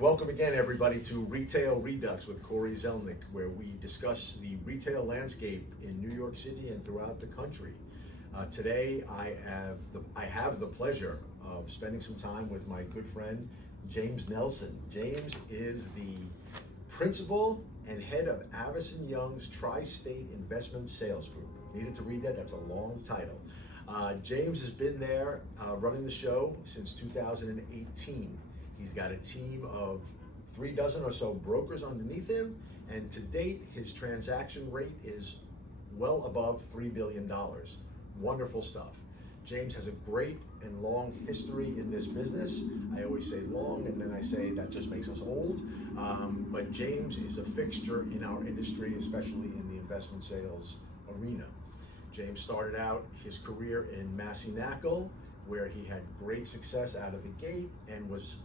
welcome again everybody to Retail Redux with Cory Zelnik, where we discuss the retail landscape in New York City and throughout the country. Today I have the pleasure of spending some time with my good friend James Nelson. James is the principal and head of Avison Young's Tri-State Investment Sales Group. Needed to read that? That's a long title. James has been there running the show since 2018. He's got a team of 36 or so brokers underneath him, and to date, his transaction rate is well above $3 billion. Wonderful stuff. James has a great and long history in this business. I always say long, and then I say that just makes us old. But James is a fixture in our industry, especially in the investment sales arena. James started out his career in Massey Knakkel, where he had great success out of the gate, and was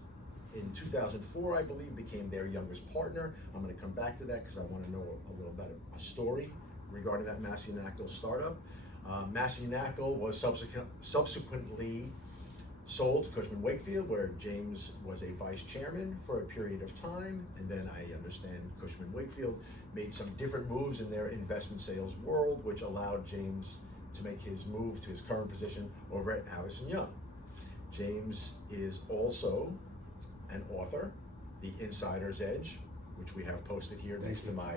in 2004, I believe, became their youngest partner. I'm going to come back to that because I want to know a little bit of a story regarding that Massey Knakkel startup. Massey Knakkel was subsequently sold to Cushman Wakefield, where James was a vice chairman for a period of time, and then I understand Cushman Wakefield made some different moves in their investment sales world, which allowed James to make his move to his current position over at Avison Young. James is also an author, The Insider's Edge, which we have posted here next to my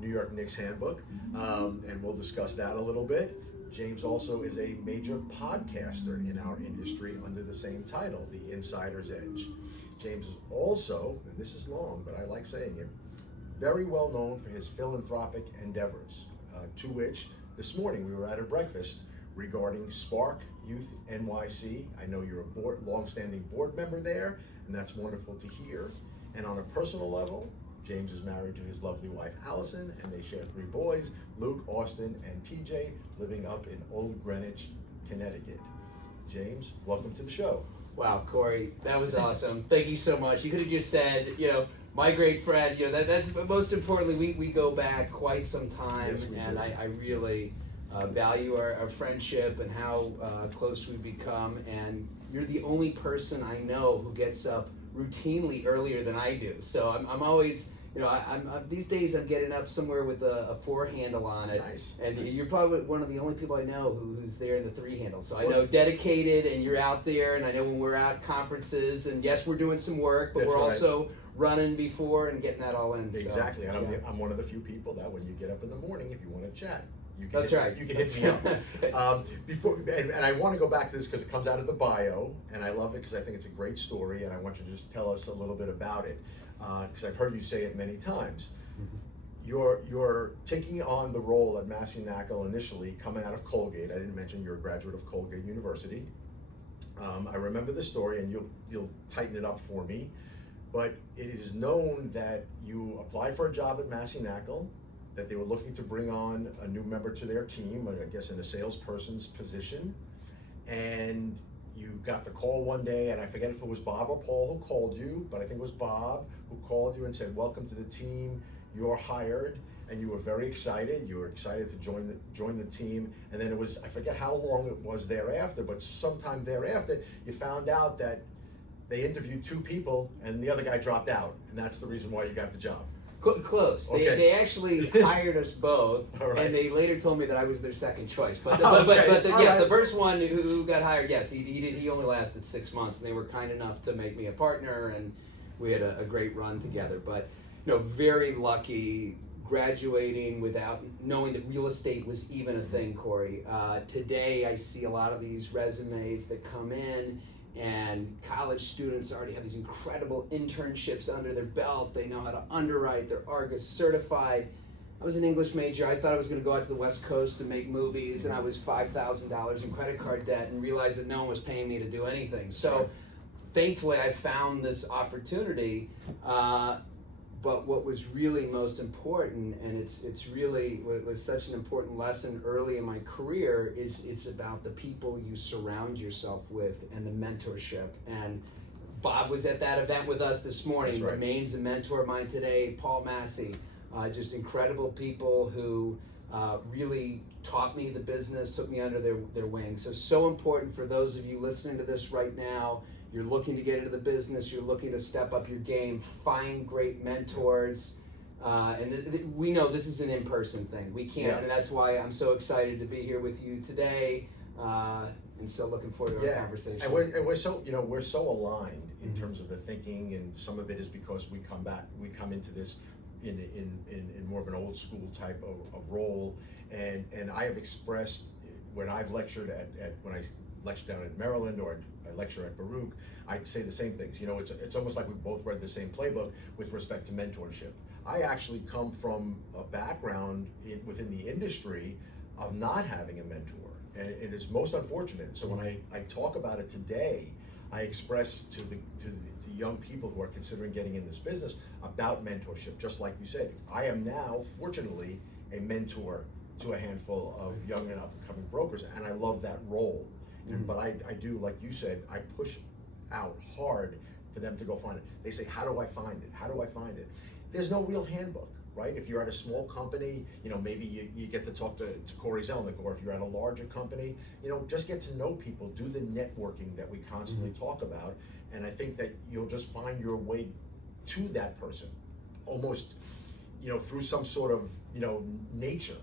New York Knicks handbook, and we'll discuss that a little bit. James also is a major podcaster in our industry under the same title, The Insider's Edge. James is also, and this is long, but I like saying it, very well known for his philanthropic endeavors, to which this morning we were at a breakfast regarding Spark Youth NYC. I know you're a long-standing board member there, and that's wonderful to hear. And on a personal level, James is married to his lovely wife, Allison, and they share 3 boys, Luke, Austin, and TJ, living up in Old Greenwich, Connecticut. James, welcome to the show. Wow, Cory, that was awesome. Thank you so much. You could have just said, my great friend, that's most importantly, we go back quite some time, yes, and I really value our friendship and how close we've become, and you're the only person I know who gets up routinely earlier than I do. So I'm always, I'm these days I'm getting up somewhere with a 4 handle on it. Nice. And you're probably one of the only people I know who's there in the 3 handle. So I know dedicated, and you're out there, and I know when we're at conferences, and yes, we're doing some work, but That's we're right. also running before and getting that all in. Exactly, so, and yeah. I'm one of the few people that when you get up in the morning, if you want to chat, you can That's right. You can hit me up. That's good. And I want to go back to this because it comes out of the bio, and I love it because I think it's a great story, and I want you to just tell us a little bit about it, because I've heard you say it many times. Mm-hmm. You're taking on the role at Massey Knakkel initially, coming out of Colgate. I didn't mention you're a graduate of Colgate University. I remember the story, and you'll tighten it up for me, but it is known that you applied for a job at Massey Knakkel, that they were looking to bring on a new member to their team, I guess in a salesperson's position, and you got the call one day, and I forget if it was Bob or Paul who called you, but I think it was Bob who called you and said, welcome to the team, you're hired, and you were very excited. You were excited to join the team, and then it was, I forget how long it was thereafter, but sometime thereafter, you found out that they interviewed 2 people, and the other guy dropped out, and that's the reason why you got the job. Close. Okay. They actually hired us both, Right. and they later told me that I was their second choice. But Okay. yes, Right. the first one who got hired, yes, he only lasted 6 months, and they were kind enough to make me a partner, and we had a great run together. But very lucky graduating without knowing that real estate was even a thing, Cory. Today I see a lot of these resumes that come in, and college students already have these incredible internships under their belt. They know how to underwrite, they're Argus certified. I was an English major. I thought I was going to go out to the West Coast and make movies, and I was $5,000 in credit card debt and realized that no one was paying me to do anything. So thankfully I found this opportunity, but what was really most important, and it's really what was such an important lesson early in my career, is it's about the people you surround yourself with and the mentorship. And Bob was at that event with us this morning. That's right. Remains a mentor of mine today. Paul Massey, just incredible people who really taught me the business, took me under their wing. So important for those of you listening to this right now. you're looking to get into the business, you're looking to step up your game, find great mentors. We know this is an in-person thing. We can't, and that's why I'm so excited to be here with you today. And so looking forward to our conversation. And we're so, we're so aligned in terms of the thinking, and some of it is because we come into this in more of an old school type of role. And I have expressed, when I've lectured when I lecture down at Maryland, or I lecture at Baruch, I'd say the same things. It's almost like we both read the same playbook with respect to mentorship. I actually come from a background within the industry of not having a mentor, and it is most unfortunate. So when I talk about it today, I express to the young people who are considering getting in this business about mentorship. Just like you said, I am now, fortunately, a mentor to a handful of young and up-and-coming brokers, and I love that role. But I do, like you said, I push out hard for them to go find it. They say, how do I find it? How do I find it? There's no real handbook, right? If you're at a small company, maybe you get to talk to Cory Zelnik, or if you're at a larger company, just get to know people, do the networking that we constantly talk about, and I think that you'll just find your way to that person, almost, through some sort of, nature.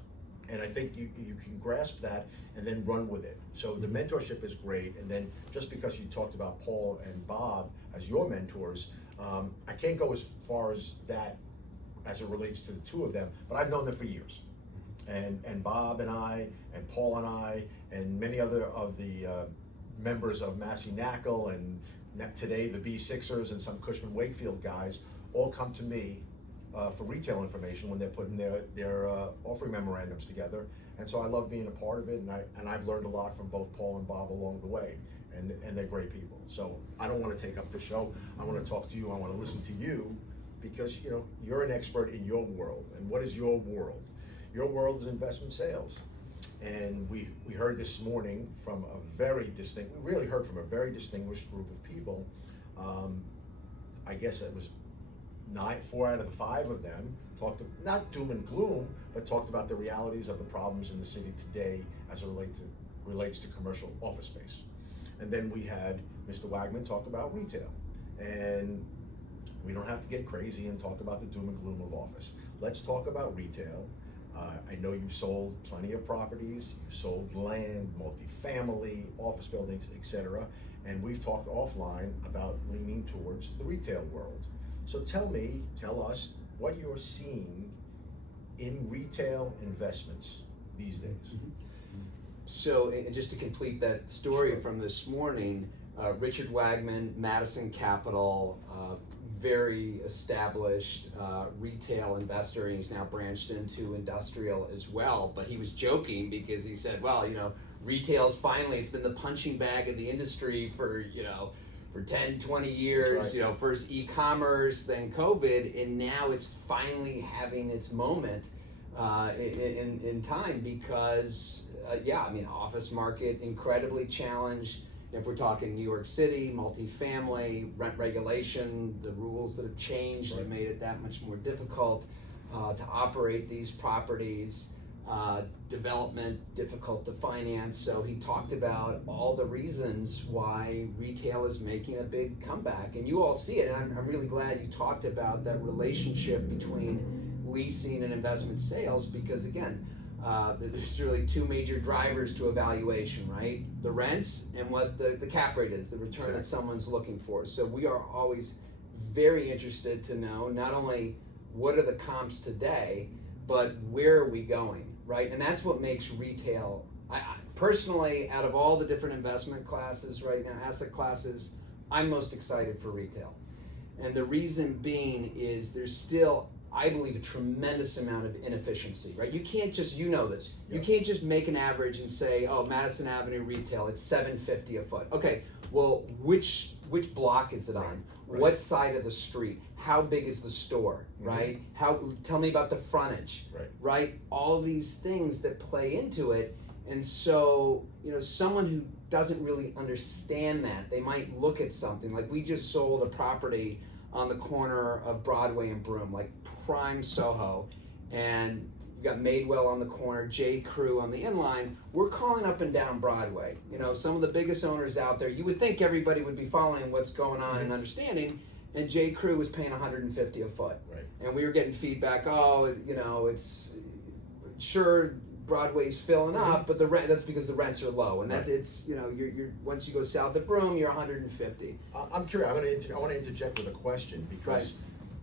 And I think you can grasp that and then run with it. So the mentorship is great. And then just because you talked about Paul and Bob as your mentors, I can't go as far as that as it relates to the two of them, but I've known them for years. And Bob and I, and Paul and I, and many other of the members of Massey Knackle, and today the B6ers and some Cushman Wakefield guys all come to me for retail information when they're putting their offering memorandums together. And so I love being a part of it, and I've learned a lot from both Paul and Bob along the way, and they're great people. So I don't want to take up the show. I want to talk to you. I want to listen to you, because you're an expert in your world. And what is your world? Your world is investment sales. And we heard this morning from we really heard from a very distinguished group of people. I guess it was 4 out of the 5 of them talked, not doom and gloom, but talked about the realities of the problems in the city today as it relates to commercial office space. And then we had Mr. Wagman talk about retail. And we don't have to get crazy and talk about the doom and gloom of office. Let's talk about retail. I know you've sold plenty of properties, you've sold land, multifamily, office buildings, etc. And we've talked offline about leaning towards the retail world. So tell us what you're seeing in retail investments these days. So, and just to complete that story from this morning, Richard Wagman, Madison Capital, very established retail investor, and he's now branched into industrial as well. But he was joking because he said, well, retail's finally, it's been the punching bag of the industry for 10, 20 years, right. First e-commerce, then COVID, and now it's finally having its moment in time because, office market incredibly challenged. If we're talking New York City, multifamily, rent regulation, the rules that have changed have made it that much more difficult to operate these properties. Development difficult to finance. So he talked about all the reasons why retail is making a big comeback, and you all see it. And I'm really glad you talked about that relationship between leasing and investment sales, because again, there's really 2 major drivers to evaluation, right? The rents and what the cap rate is, the return that someone's looking for. So we are always very interested to know not only what are the comps today, but where are we going? Right, and that's what makes retail. I personally, out of all the different investment classes right now, asset classes, I'm most excited for retail. And the reason being is there's still, I believe, a tremendous amount of inefficiency, right? You can't just, you can't just make an average and say, oh, Madison Avenue retail, it's $750 a foot. Okay, well, which block is it on? Right. What side of the street? How big is the store, right? Tell me about the frontage, right? All these things that play into it. And so, someone who doesn't really understand that, they might look at something like we just sold a property on the corner of Broadway and Broome, like prime Soho, and you got Madewell on the corner, J. Crew on the inline. We're calling up and down Broadway. You know, some of the biggest owners out there. You would think everybody would be following what's going on and understanding. And J. Crew was paying $150 a foot, right. And we were getting feedback. Oh, you know, it's sure Broadway's filling up, but the rent, that's because the rents are low, and that's it's, you know, you're once you go south of Broome, you're 150. I'm curious. I want to interject with a question, because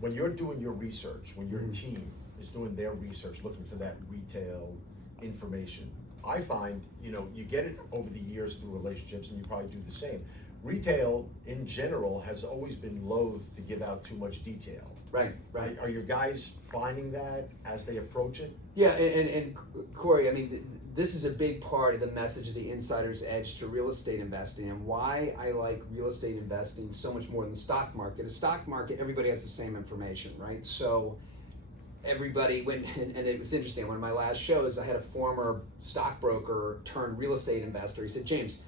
when you're doing your research, when your team is doing their research, looking for that retail information, I find, you know, you get it over the years through relationships, and you probably do the same. Retail in general has always been loath to give out too much detail. Right. Are your guys finding that as they approach it? Yeah, and Cory, I mean, this is a big part of the message of the insider's edge to real estate investing, and why I like real estate investing so much more than the stock market. The stock market, everybody has the same information, right? So everybody went, and it was interesting, one of my last shows, I had a former stockbroker turned real estate investor. He said, James,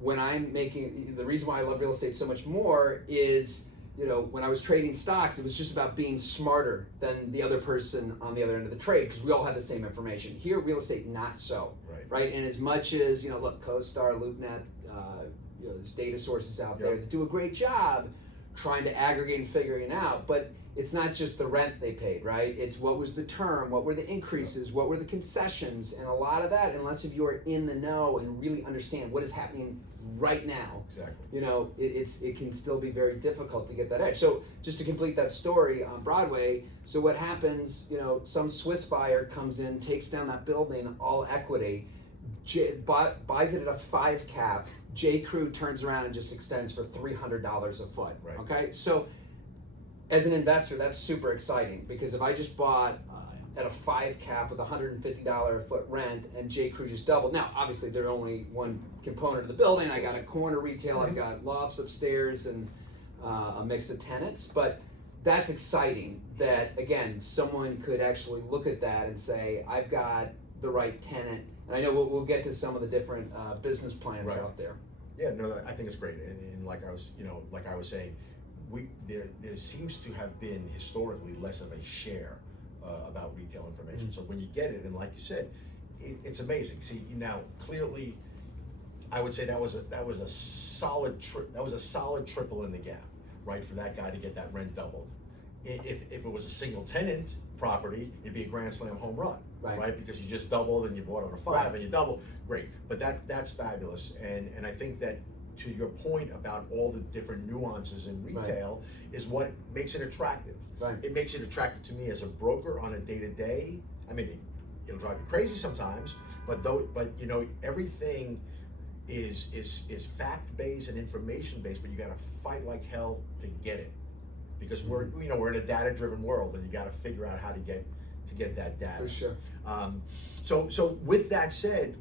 when I'm making, the reason why I love real estate so much more is, you know, when I was trading stocks, it was just about being smarter than the other person on the other end of the trade, because we all have the same information. Here, real estate, not so, right? And as much as, you know, look, CoStar, LoopNet, you know, there's data sources out there that do a great job trying to aggregate and figuring out, but it's not just the rent they paid, right? It's what was the term, what were the increases, what were the concessions, and a lot of that, unless if you are in the know and really understand what is happening right now, you know, it can still be very difficult to get that edge. So just to complete that story on Broadway, so what happens, you know, some Swiss buyer comes in, takes down that building, all equity, buys it at a 5 cap, J. Crew turns around and just extends for $300 a foot, okay? So as an investor, that's super exciting, because if I just bought at a 5 cap with $150 a foot rent and J. Crew just doubled. Now, obviously, they're only one component of the building. I got a corner retail, I got lofts upstairs, and a mix of tenants. But that's exciting that, again, someone could actually look at that and say, I've got the right tenant. And I know we'll get to some of the different business plans out there. Yeah, no, I think it's great. And like I was, you know, like I was saying, there seems to have been historically less of a share about retail information. So when you get it, and like you said, it's amazing. See, now clearly, I would say that was a solid triple in the gap, right? For that guy to get that rent doubled. If it was a single tenant property, it'd be a grand slam home run, right? Because you just doubled and you bought on a 5 and you doubled, great. But that's fabulous, and I think that, to your point about all the different nuances in retail, is what makes it attractive. It makes it attractive to me as a broker on a day-to-day. I mean, it'll drive you crazy sometimes, but you know, everything is fact-based and information-based, but you gotta fight like hell to get it, because we're in a data-driven world, and you gotta figure out how to get that data. For sure. So with that said,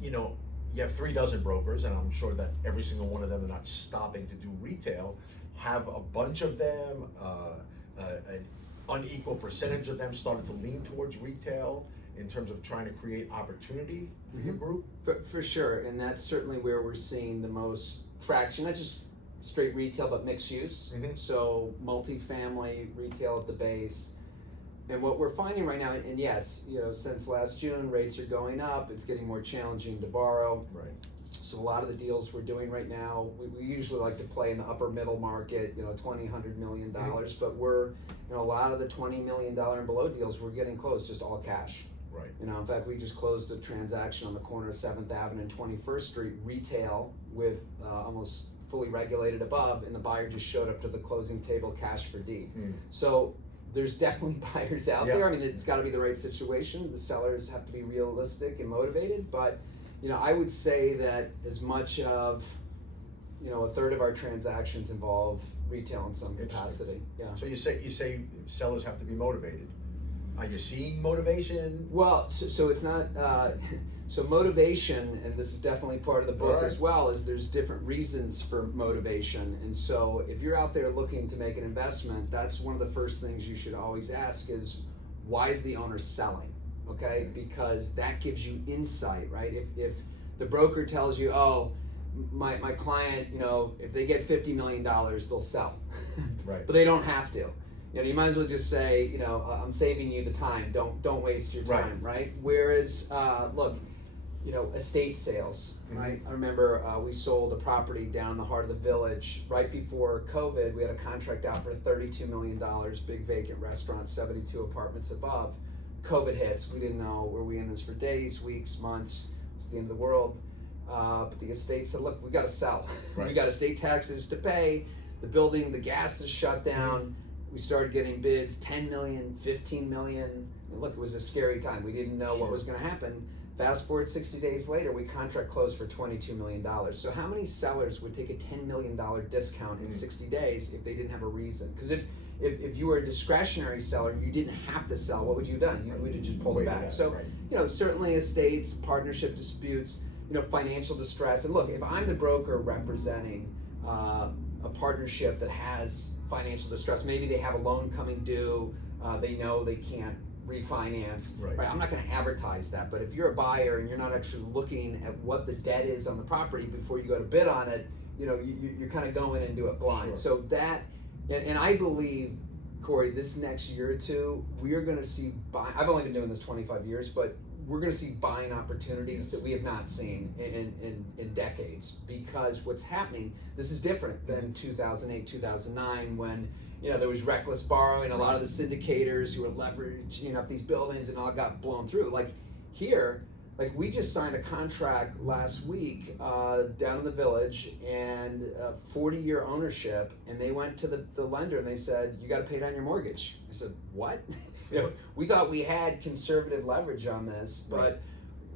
you know, you have 36 brokers, and I'm sure that every single one of them are not stopping to do retail. Have a bunch of them, an unequal percentage of them started to lean towards retail in terms of trying to create opportunity for your group? For sure, and that's certainly where we're seeing the most traction. Not just straight retail, but mixed use. So multifamily retail at the base. And what we're finding right now, and yes, you know, since last June, rates are going up. It's getting more challenging to borrow. So a lot of the deals we're doing right now, we usually like to play in the upper middle market, you know, $20-100 million. But we're, you know, a lot of the $20 million and below deals, we're getting close, just all cash. You know, in fact, we just closed a transaction on the corner of 7th Avenue and 21st Street, retail with almost fully regulated above, and the buyer just showed up to the closing table, cash for deed. So there's definitely buyers out there. I mean, it's got to be the right situation. The sellers have to be realistic and motivated. But, you know, I would say that as much of, you know, a third of our transactions involve retail in some capacity. So you say sellers have to be motivated. Are you seeing motivation? Well, so it's not. So motivation, and this is definitely part of the book as well, is there's different reasons for motivation. And so if you're out there looking to make an investment, that's one of the first things you should always ask is, why is the owner selling? Okay, because that gives you insight, right? If the broker tells you, oh, my client, you know, if they get $50 million, they'll sell, but they don't have to. you might as well just say, I'm saving you the time. Don't waste your time, right? Whereas, look, estate sales. Right? I remember we sold a property down in the heart of the village right before COVID. We had a contract out for $32 million, big vacant restaurant, 72 apartments above. COVID hits. We didn't know, were we in this for days, weeks, months? It's the end of the world. But the estate said, look, we got to sell. We got estate taxes to pay. The building, the gas is shut down. We started getting bids, 10 million, 15 million. And look, it was a scary time. We didn't know what was going to happen. Fast forward 60 days later, we contract closed for $22 million. So how many sellers would take a $10 million discount in 60 days if they didn't have a reason? Because if you were a discretionary seller, you didn't have to sell, what would you have done? You would have just pulled it back. So, certainly estates, partnership disputes, financial distress. And look, if I'm the broker representing a partnership that has financial distress, maybe they have a loan coming due, they know they can't refinance, right? I'm not going to advertise that, but if you're a buyer and you're not actually looking at what the debt is on the property before you go to bid on it, you're kind of going into it blind. So that, and I believe, Cory, this next year or two, we are going to see I've only been doing this 25 years, but we're going to see buying opportunities that we have not seen in decades, because what's happening, this is different than 2008, 2009, when there was reckless borrowing. A lot of the syndicators who were leveraging up these buildings and all got blown through. Like here, we just signed a contract last week down in the village, and 40-year ownership, and they went to the lender and they said, you got to pay down your mortgage. I said, what? We thought we had conservative leverage on this, but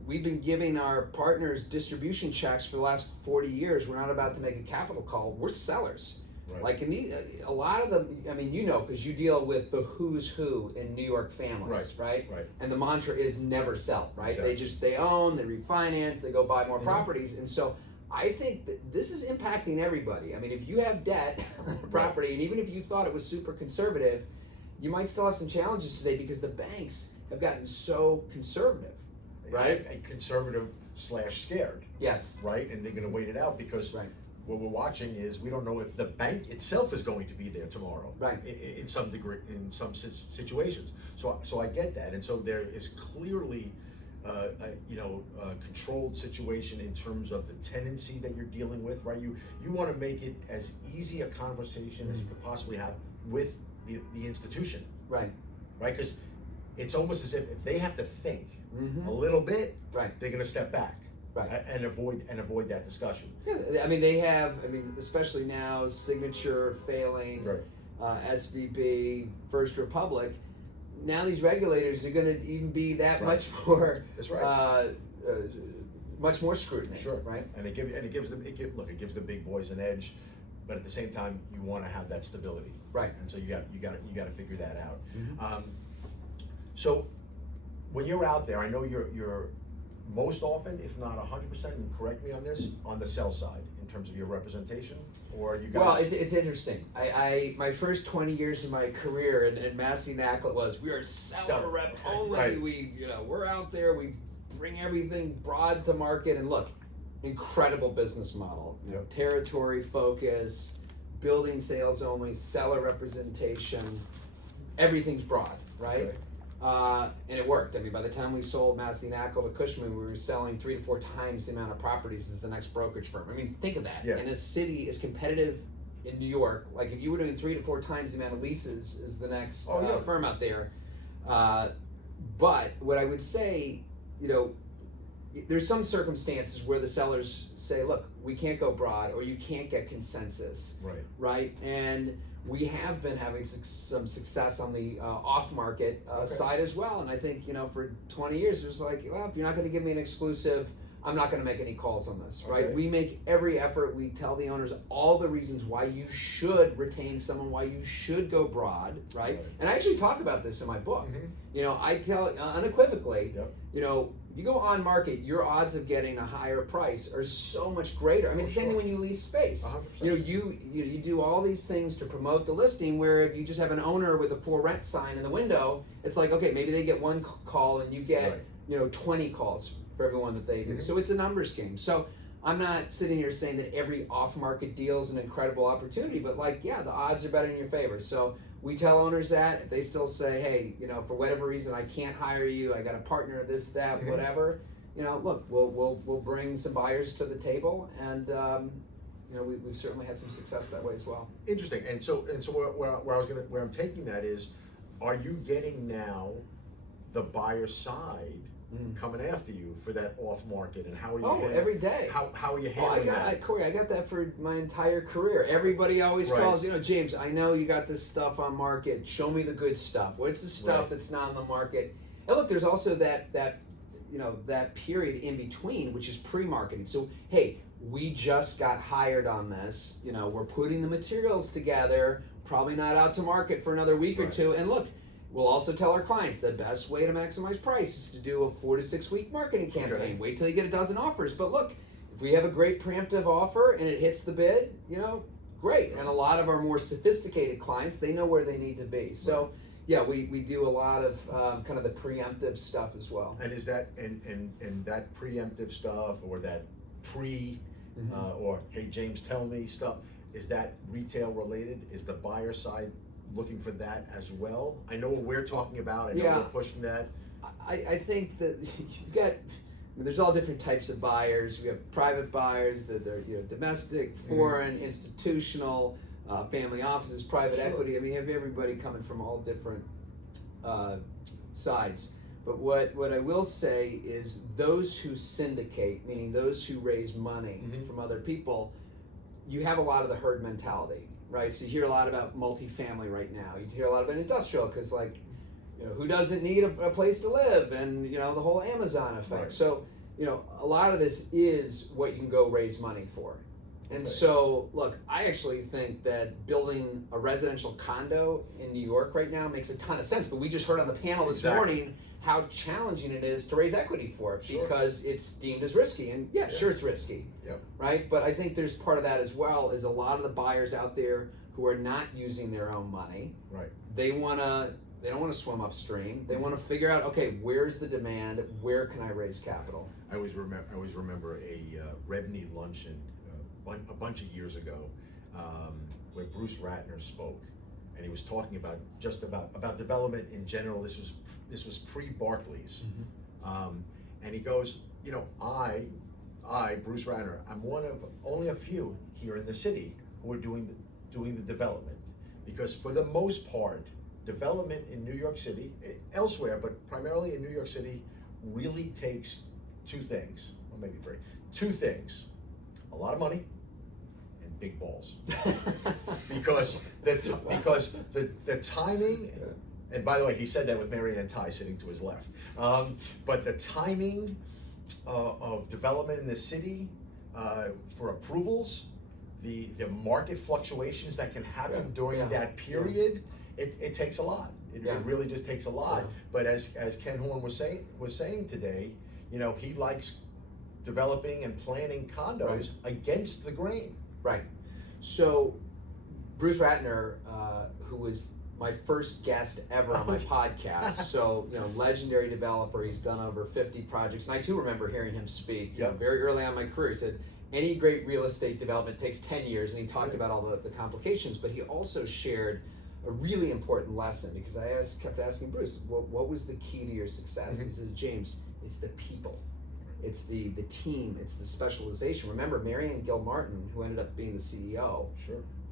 we've been giving our partners distribution checks for the last 40 years. We're not about to make a capital call. We're sellers. Like a lot of them, because you deal with the who's who in New York families, right? And the mantra is never sell, right? Exactly. They own, they refinance, they go buy more properties. And so I think that this is impacting everybody. I mean, if you have debt on a property, and even if you thought it was super conservative, you might still have some challenges today because the banks have gotten so conservative, right? And conservative / scared. Yes. Right? And they're going to wait it out because what we're watching is we don't know if the bank itself is going to be there tomorrow. In some degree, in some situations. So I get that. And so there is clearly a controlled situation in terms of the tenancy that you're dealing with, right? You want to make it as easy a conversation as you could possibly have with the institution, right? Because it's almost as if they have to think a little bit, they're going to step back, and avoid that discussion. Yeah, they have. Especially now, Signature failing, SVB, First Republic. Now these regulators are going to even be that much more. That's much more scrutiny. Right. And it gives the big boys an edge. But at the same time, you want to have that stability, and so you got to figure that out. So when you're out there, I know you're most often, if not 100%, and correct me on this, on the sell side in terms of your representation, or you guys? Well, it's interesting. I my first 20 years of my career in Massey Nacklet was we are seller rep only. We're out there. We bring everything broad to market, and look. Incredible business model, territory focus, building sales only, seller representation, everything's broad, right? And it worked. By the time we sold Massey Nackle to Cushman, we were selling 3 to 4 times the amount of properties as the next brokerage firm. Think of that. In a city as competitive in New York, like if you were doing 3 to 4 times the amount of leases as the next firm out there. But what I would say, there's some circumstances where the sellers say, look, we can't go broad, or you can't get consensus, right? And we have been having some success on the off-market side as well. And I think, for 20 years, it was like, well, if you're not going to give me an exclusive, I'm not going to make any calls on this, right? We make every effort. We tell the owners all the reasons why you should retain someone, why you should go broad, right? And I actually talk about this in my book. I tell unequivocally, if you go on market, your odds of getting a higher price are so much greater. It's the same thing when you lease space. 100%. You do all these things to promote the listing, where if you just have an owner with a for rent sign in the window, it's like, okay, maybe they get 1 call and you get 20 calls for everyone that they do. So it's a numbers game. So I'm not sitting here saying that every off-market deal is an incredible opportunity, but the odds are better in your favor. So we tell owners that if they still say, hey, for whatever reason I can't hire you, I got a partner, this, that, whatever, look, we'll bring some buyers to the table, and we've certainly had some success that way as well. Interesting. And so where I'm taking that is, are you getting now the buyer side coming after you for that off market, and how are you? Every day. How are you handling that? Cory, I got that for my entire career. Everybody always calls, James, I know you got this stuff on market. Show me the good stuff. What's the stuff that's not on the market? And look, there's also that period in between, which is pre-marketing. So, hey, we just got hired on this. We're putting the materials together. Probably not out to market for another week or two. And look, we'll also tell our clients the best way to maximize price is to do a 4 to 6 week marketing campaign. Okay. Wait till you get a dozen offers. But look, if we have a great preemptive offer and it hits the bid, great. And a lot of our more sophisticated clients, they know where they need to be. So yeah, we do a lot of kind of the preemptive stuff as well. And is that and that preemptive stuff, or that or hey James, tell me stuff, is that retail related? Is the buyer side looking for that as well? I know what we're talking about. I know we're pushing that. I think that there's all different types of buyers. We have private buyers that are domestic, foreign, institutional, family offices, private equity. I mean, you have everybody coming from all different sides. But what I will say is those who syndicate, meaning those who raise money from other people, you have a lot of the herd mentality, right? So you hear a lot about multifamily right now. You hear a lot about industrial because, who doesn't need a place to live, and the whole Amazon effect. Right. So a lot of this is what you can go raise money for. And so, look, I actually think that building a residential condo in New York right now makes a ton of sense. But we just heard on the panel this morning how challenging it is to raise equity for it because it's deemed as risky. And sure, it's risky, right? But I think there's part of that as well, is a lot of the buyers out there who are not using their own money. Right. They don't want to swim upstream. They want to figure out, okay, where's the demand? Where can I raise capital? I always remember a Rebney luncheon a bunch of years ago where Bruce Ratner spoke, and he was talking about development in general. This was pre-Barclays, and he goes, I Bruce Ratner, I'm one of only a few here in the city who are doing the development, because for the most part, development in New York City, elsewhere, but primarily in New York City, really takes two things, or maybe three. Two things: a lot of money and big balls. because the timing, and by the way, he said that with Mary Ann Ty sitting to his left. But the timing of development in the city for approvals, the market fluctuations that can happen during that period. It takes a lot. It really just takes a lot. Yeah. But as Ken Horn was saying today, he likes developing and planning condos against the grain. Right. So Bruce Ratner, who was my first guest ever on my podcast, so legendary developer. He's done over 50 projects, and I too remember hearing him speak. Very early on in my career, he said any great real estate development takes 10 years, and he talked about all the complications. But he also shared a really important lesson, because I kept asking Bruce, what was the key to your success? He says, James, it's the people. It's the team, it's the specialization. Remember, Marianne Gilmartin, who ended up being the CEO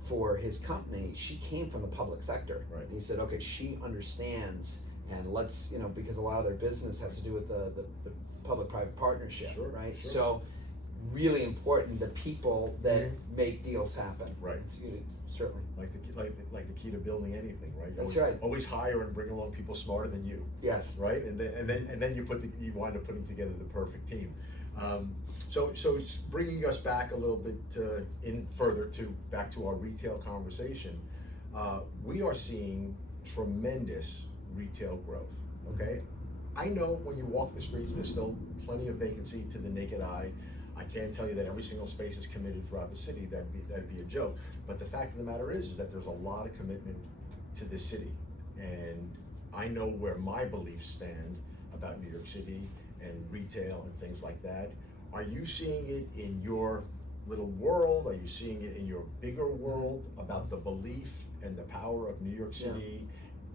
for his company, she came from the public sector. Right. And he said, okay, she understands, and let's, because a lot of their business has to do with the public-private partnership, right? Sure. So really important, the people that make deals happen. Right. Certainly. Like the key to building anything, right? That's right. Always hire and bring along people smarter than you. Yes. Right. And then you wind up putting together the perfect team. So bringing us back a little bit back to our retail conversation, we are seeing tremendous retail growth. Okay. I know when you walk the streets, there's still plenty of vacancy to the naked eye. I can't tell you that every single space is committed throughout the city. That'd be a joke. But the fact of the matter is that there's a lot of commitment to the city, and I know where my beliefs stand about New York City and retail and things like that. Are you seeing it in your little world? Are you seeing it in your bigger world about the belief and the power of New York City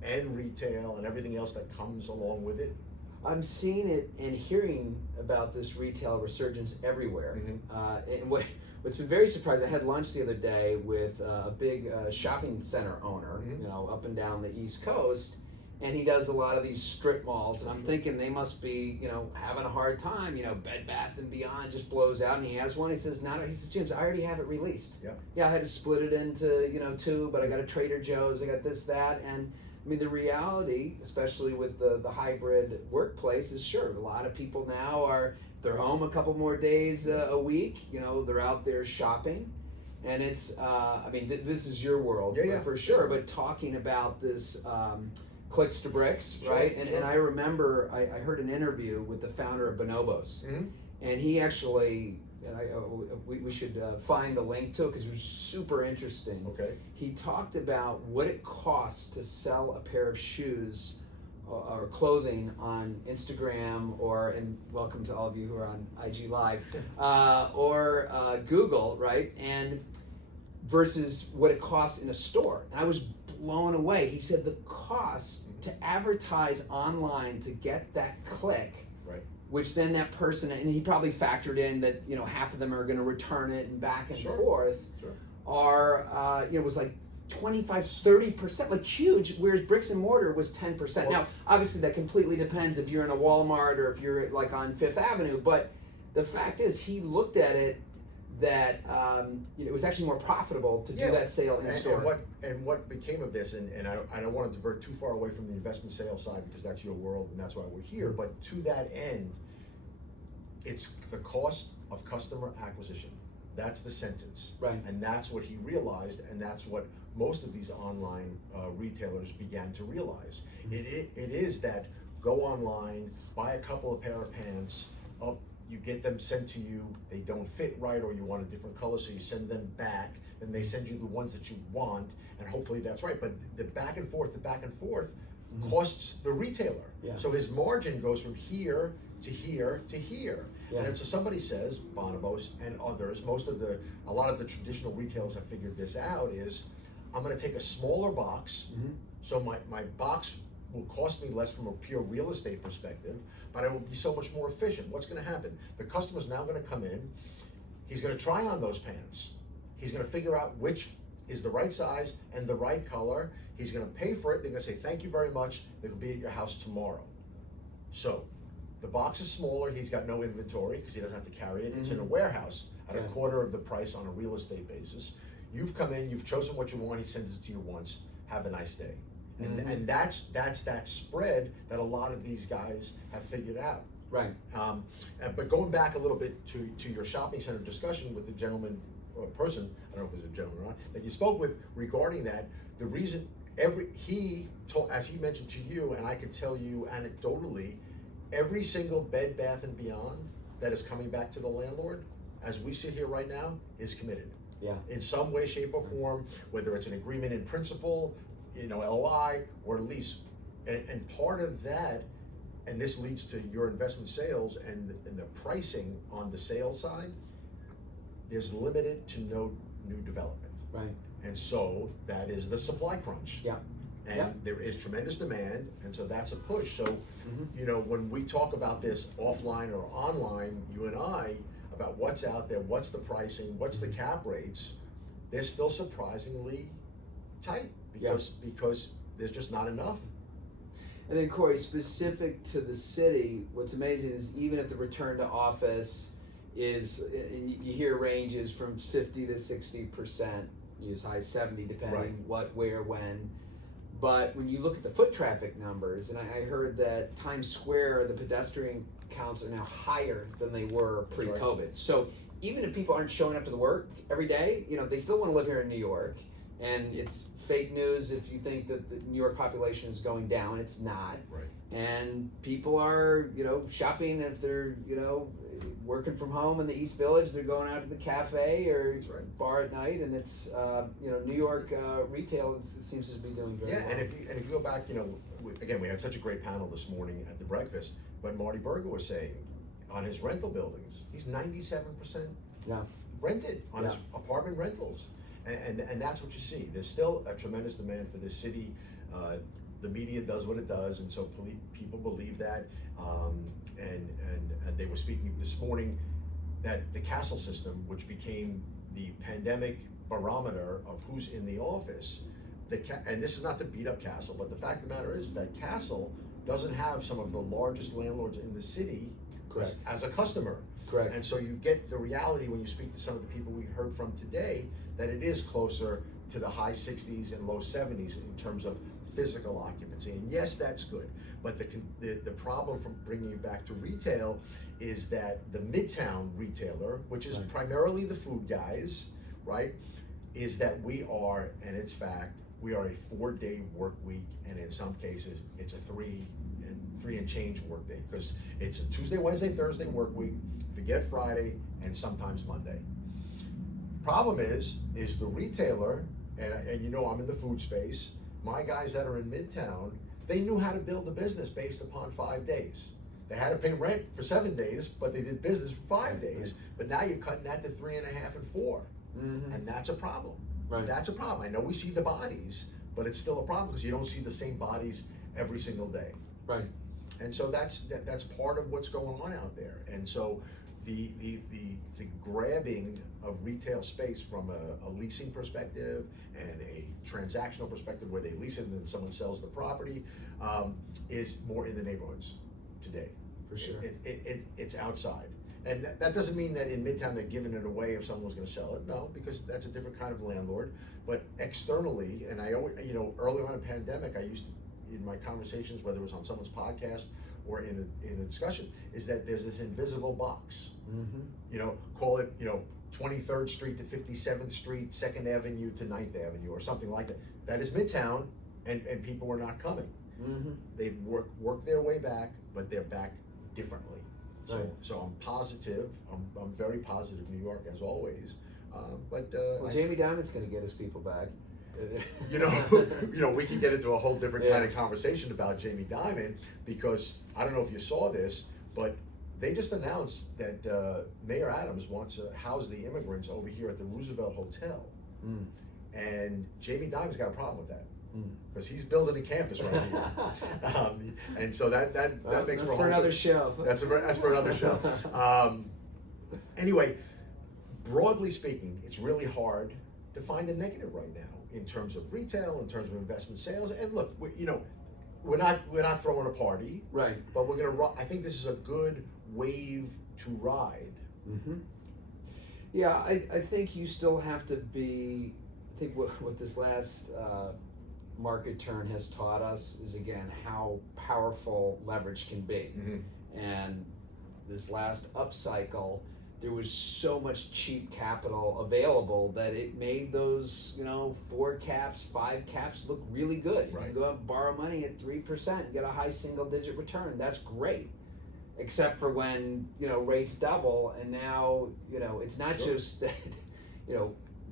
and retail and everything else that comes along with it? I'm seeing it and hearing about this retail resurgence everywhere. And what's been very surprising, I had lunch the other day with a big shopping center owner, up and down the East Coast, and he does a lot of these strip malls, and I'm thinking they must be, having a hard time. Bed Bath and Beyond just blows out, and he has one. He says, he says, James, I already have it released. Yeah, I had to split it into, two, but I got a Trader Joe's, I got this, that, and I mean, the reality, especially with the hybrid workplace, is sure, a lot of people now they're home a couple more days a week, they're out there shopping. And it's, this is your world for sure, but talking about this clicks to bricks, right? And I remember I heard an interview with the founder of Bonobos, and he actually, we should find the link to it because it was super interesting. He talked about what it costs to sell a pair of shoes or clothing on Instagram and welcome to all of you who are on IG Live, or Google, right? And versus what it costs in a store. And I was blown away. He said the cost to advertise online to get that click, which then that person, and he probably factored in that, half of them are going to return it and back and forth, are, was like 25-30%, like huge, whereas bricks and mortar was 10%. Now, obviously that completely depends if you're in a Walmart or if you're like on Fifth Avenue, but the fact is he looked at it that it was actually more profitable to do that sale in store. And what became of this, and I don't want to divert too far away from the investment sales side because that's your world and that's why we're here, but to that end, it's the cost of customer acquisition. That's the sentence. And that's what he realized, and that's what most of these online retailers began to realize. It is that go online, buy a couple of pair of pants, you get them sent to you, they don't fit right or you want a different color, so you send them back, and they send you the ones that you want, and hopefully that's right. But the back and forth costs the retailer. So his margin goes from here to here to here. And then so somebody says, Bonobos and others, a lot of the traditional retailers have figured this out, is I'm gonna take a smaller box, so my box will cost me less from a pure real estate perspective, but I will be so much more efficient. What's gonna happen? The customer's now gonna come in, he's gonna try on those pants, he's gonna figure out which is the right size and the right color, he's gonna pay for it, they're gonna say thank you very much, they'll be at your house tomorrow. So, the box is smaller, he's got no inventory because he doesn't have to carry it, it's in a warehouse at a quarter of the price on a real estate basis. You've come in, you've chosen what you want, he sends it to you once, have a nice day. And that's that spread that a lot of these guys have figured out. But going back a little bit to your shopping center discussion with the gentleman or person, I don't know if it was a gentleman or not, that you spoke with regarding that, the reason he told, as he mentioned to you, and I could tell you anecdotally, every single Bed Bath and Beyond that is coming back to the landlord, as we sit here right now, is committed. In some way, shape, or form, whether it's an agreement in principle, LOI or lease, and part of that, and this leads to your investment sales and the pricing on the sales side, there's limited to no new development. And so that is the supply crunch. And there is tremendous demand, and so that's a push. So, when we talk about this offline or online, you and I, about what's out there, what's the pricing, what's the cap rates, they're still surprisingly tight because there's just not enough. And then Cory, specific to the city, what's amazing is even at the return to office is, and you hear ranges from 50 to 60%, as high as 70 depending what, where, when. But when you look at the foot traffic numbers, and I heard that Times Square, the pedestrian counts are now higher than they were pre-COVID. So even if people aren't showing up to the work every day, they still want to live here in New York. And it's fake news if you think that the New York population is going down. It's not. And people are, shopping. If they're, working from home in the East Village, they're going out to the cafe or bar at night. And it's, New York retail seems to be doing very well. And if you go back, again, we had such a great panel this morning at the breakfast. But Marty Berger was saying, on his rental buildings, he's 97% rented on his apartment rentals. And that's what you see. There's still a tremendous demand for this city. The media does what it does, and so people believe that. And they were speaking this morning that the Castle system, which became the pandemic barometer of who's in the office, and this is not to beat up Castle, but the fact of the matter is that Castle doesn't have some of the largest landlords in the city as a customer. Correct. And so you get the reality when you speak to some of the people we heard from today that it is closer to the high 60s and low 70s in terms of physical occupancy. And yes, that's good. But the problem from bringing it back to retail is that the Midtown retailer, which is primarily the food guys, right, is that we are, and it's fact, we are a 4-day work week, and in some cases it's a three and change work day, because it's a Tuesday, Wednesday, Thursday work week, forget Friday, and sometimes Monday. Problem is the retailer, and you know I'm in the food space, my guys that are in Midtown, they knew how to build a business based upon 5 days. They had to pay rent for 7 days, but they did business for 5 days, but now you're cutting that to 3.5 and 4. And that's a problem. That's a problem. I know we see the bodies, but it's still a problem because you don't see the same bodies every single day. And so that's part of what's going on out there. And so the grabbing of retail space from a leasing perspective and a transactional perspective where they lease it and then someone sells the property is more in the neighborhoods today. For sure. It's outside. And that doesn't mean that in Midtown they're giving it away if someone was going to sell it. No, because that's a different kind of landlord. But externally, and I always, early on in the pandemic, I used to, in my conversations, whether it was on someone's podcast or in a discussion, is that there's this invisible box. Call it, 23rd Street to 57th Street, 2nd Avenue to 9th Avenue, or something like that. That is Midtown, and people are not coming. They've worked their way back, but they're back differently. So I'm positive. I'm very positive. New York, as always. But Jamie Dimon's going to get his people back. We can get into a whole different kind of conversation about Jamie Dimon, because I don't know if you saw this, but they just announced that Mayor Adams wants to house the immigrants over here at the Roosevelt Hotel, and Jamie Dimon's got a problem with that. Because he's building a campus right here, and so that makes for another show. That's for another show. Anyway, broadly speaking, it's really hard to find a negative right now in terms of retail, in terms of investment sales. And look, we're not throwing a party, but we're gonna. I think this is a good wave to ride. Yeah, I think you still have to be. I think what this last market turn has taught us is, again, how powerful leverage can be. And this last upcycle, there was so much cheap capital available that it made those 4 caps, 5 caps look really good. You can go out and borrow money at 3% and get a high single-digit return. That's great, except for when rates double, and now it's not just that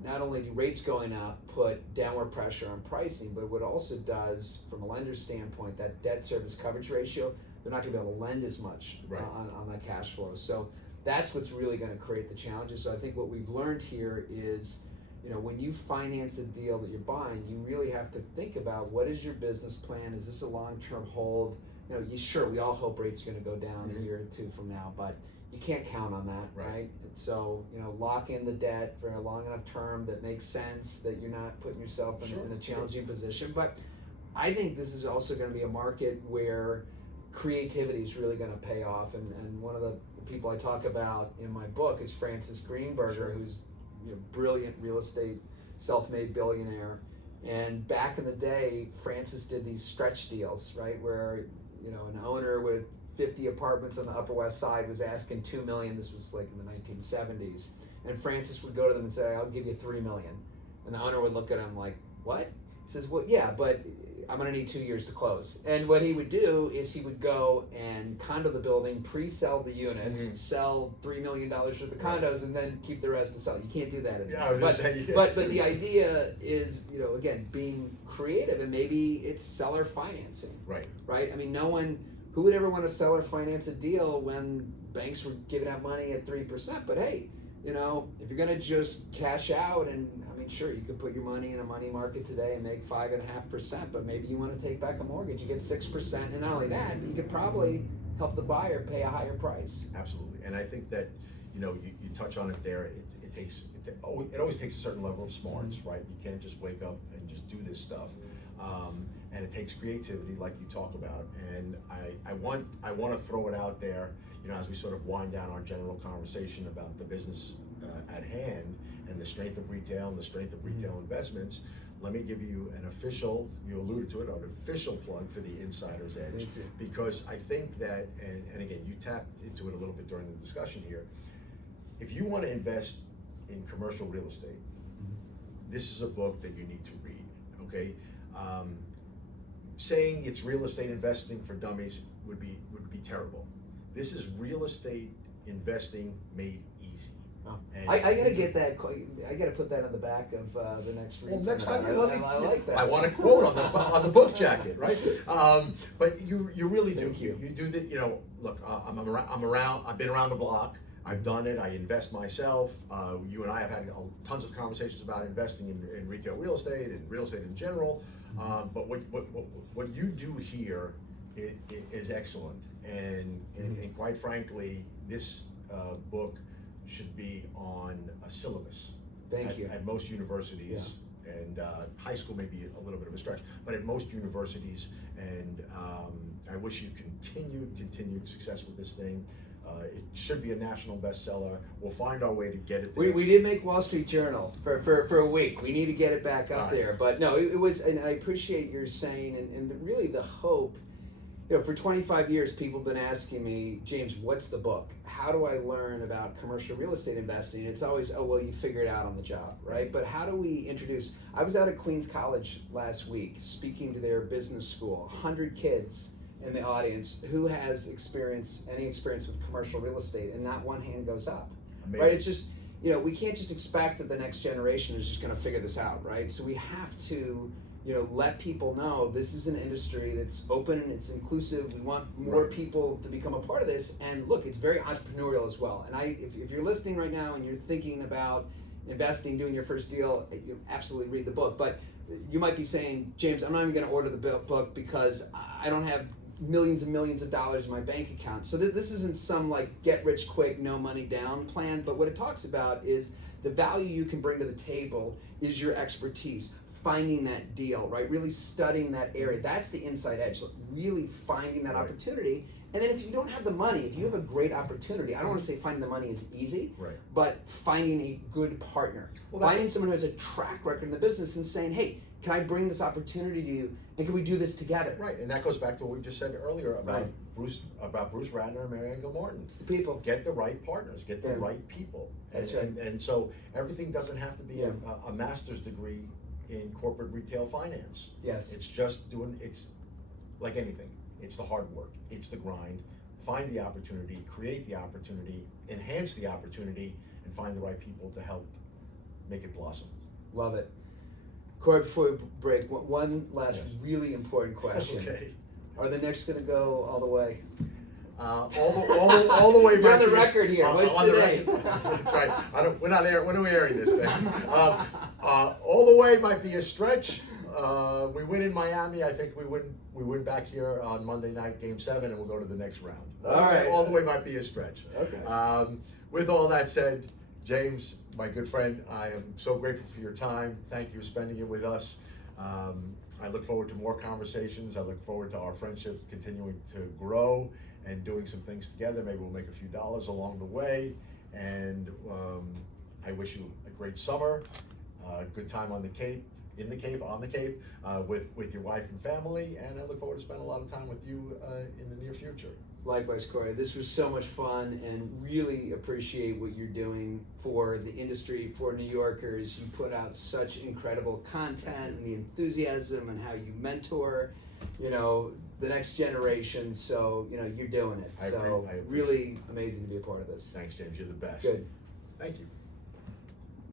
not only do rates going up put downward pressure on pricing, but what it also does from a lender's standpoint, that debt service coverage ratio, they're not going to be able to lend as much on that cash flow. So that's what's really going to create the challenges. So I think what we've learned here is, when you finance a deal that you're buying, you really have to think about, what is your business plan? Is this a long-term hold? Sure, we all hope rates are going to go down a year or two from now, but you can't count on that, right? And so, lock in the debt for a long enough term that makes sense, that you're not putting yourself in a challenging position. But I think this is also going to be a market where creativity is really going to pay off. And one of the people I talk about in my book is Francis Greenberger, who's brilliant real estate, self-made billionaire. And back in the day, Francis did these stretch deals, right, where an owner with 50 apartments on the Upper West Side was asking $2 million. This was like in the 1970s. And Francis would go to them and say, "I'll give you $3 million." And the owner would look at him like, "What?" He says, "Well, yeah, but I'm going to need 2 years to close." And what he would do is he would go and condo the building, pre-sell the units, sell $3 million worth of condos, and then keep the rest to sell. You can't do that anymore. But the idea is, again, being creative, and maybe it's seller financing. Right? I mean, who would ever want to seller finance a deal when banks were giving out money at 3%? But hey, you know, if you're gonna just cash out, and I mean, sure, you could put your money in a money market today and make 5.5%, but maybe you want to take back a mortgage, you get 6%, and not only that, you could probably help the buyer pay a higher price. Absolutely, and I think that, you know, you touch on it there. It always takes a certain level of smarts, right? You can't just wake up and just do this stuff, and it takes creativity, like you talk about. And I want to throw it out there, you know, as we sort of wind down our general conversation about the business at hand and the strength of retail and the strength of retail investments. Let me give you an official, you alluded to it, an official plug for the Insider's Edge, because I think that, and again, you tapped into it a little bit during the discussion here. If you want to invest in commercial real estate, this is a book that you need to read, okay? Saying it's real estate investing for dummies would be terrible. This is real estate investing made easy. Oh. I gotta get that. I gotta put that on the back of the next read. Well, next time, I like that. I want a quote on the book jacket, right? But you really do. Thank you. You do that. You know, look, I'm around. I've been around the block. I've done it. I invest myself. You and I have had tons of conversations about investing in retail real estate and real estate in general. But what you do here is excellent, and quite frankly, this book should be on a syllabus. Thank you. At most universities, and high school may be a little bit of a stretch, but at most universities. And I wish you continued success with this thing. It should be a national bestseller. We'll find our way to get it there. We did make Wall Street Journal for a week. We need to get it back up there. But no, it was, and I appreciate your saying, and really the hope. You know, for 25 years, people have been asking me, James, what's the book? How do I learn about commercial real estate investing? It's always, oh, well, you figure it out on the job, right? But how do we introduce? I was out at Queens College last week speaking to their business school, 100 kids in the audience. Who has any experience with commercial real estate? And not one hand goes up. Amazing. Right? It's just, you know, we can't just expect that the next generation is just going to figure this out, right? So we have to, you know, let people know this is an industry that's open and it's inclusive. We want more people to become a part of this. And look, it's very entrepreneurial as well. And if you're listening right now and you're thinking about investing, doing your first deal, you absolutely read the book. But you might be saying, James, I'm not even going to order the book because I don't have millions and millions of dollars in my bank account. So this isn't some like get rich quick, no money down plan. But what it talks about is the value you can bring to the table is your expertise. Finding that deal, right? Really studying that area. That's the inside edge. So really finding that opportunity. And then if you don't have the money, if you have a great opportunity, I don't want to say finding the money is easy, but finding a good partner. Finding someone who has a track record in the business and saying, hey, can I bring this opportunity to you? And can we do this together? Right, and that goes back to what we just said earlier about Bruce Ratner and Marianne Gilmartin. It's the people. Get the right partners, get the right people. That's right. And so everything doesn't have to be a master's degree in corporate retail finance. Yes. It's just it's like anything. It's the hard work. It's the grind. Find the opportunity, create the opportunity, enhance the opportunity, and find the right people to help make it blossom. Love it. Cory, before we break, one last really important question. Okay. Are the Knicks going to go all the way? All the way. You're on the record here. What's today? That's right. We're not airing. When are we airing this thing? All the way might be a stretch. We win in Miami. I think we win back here on Monday night, Game 7, and we'll go to the next round. All right. All the way might be a stretch. Okay. With all that said, James, my good friend, I am so grateful for your time. Thank you for spending it with us. I look forward to more conversations. I look forward to our friendship continuing to grow and doing some things together. Maybe we'll make a few dollars along the way. And I wish you a great summer, good time on the Cape, with your wife and family. And I look forward to spending a lot of time with you in the near future. Likewise, Cory. This was so much fun, and really appreciate what you're doing for the industry, for New Yorkers. You put out such incredible content and the enthusiasm and how you mentor, you know, the next generation. So, you know, you're doing it. I so appreciate really amazing to be a part of this. Thanks, James. You're the best. Good. Thank you.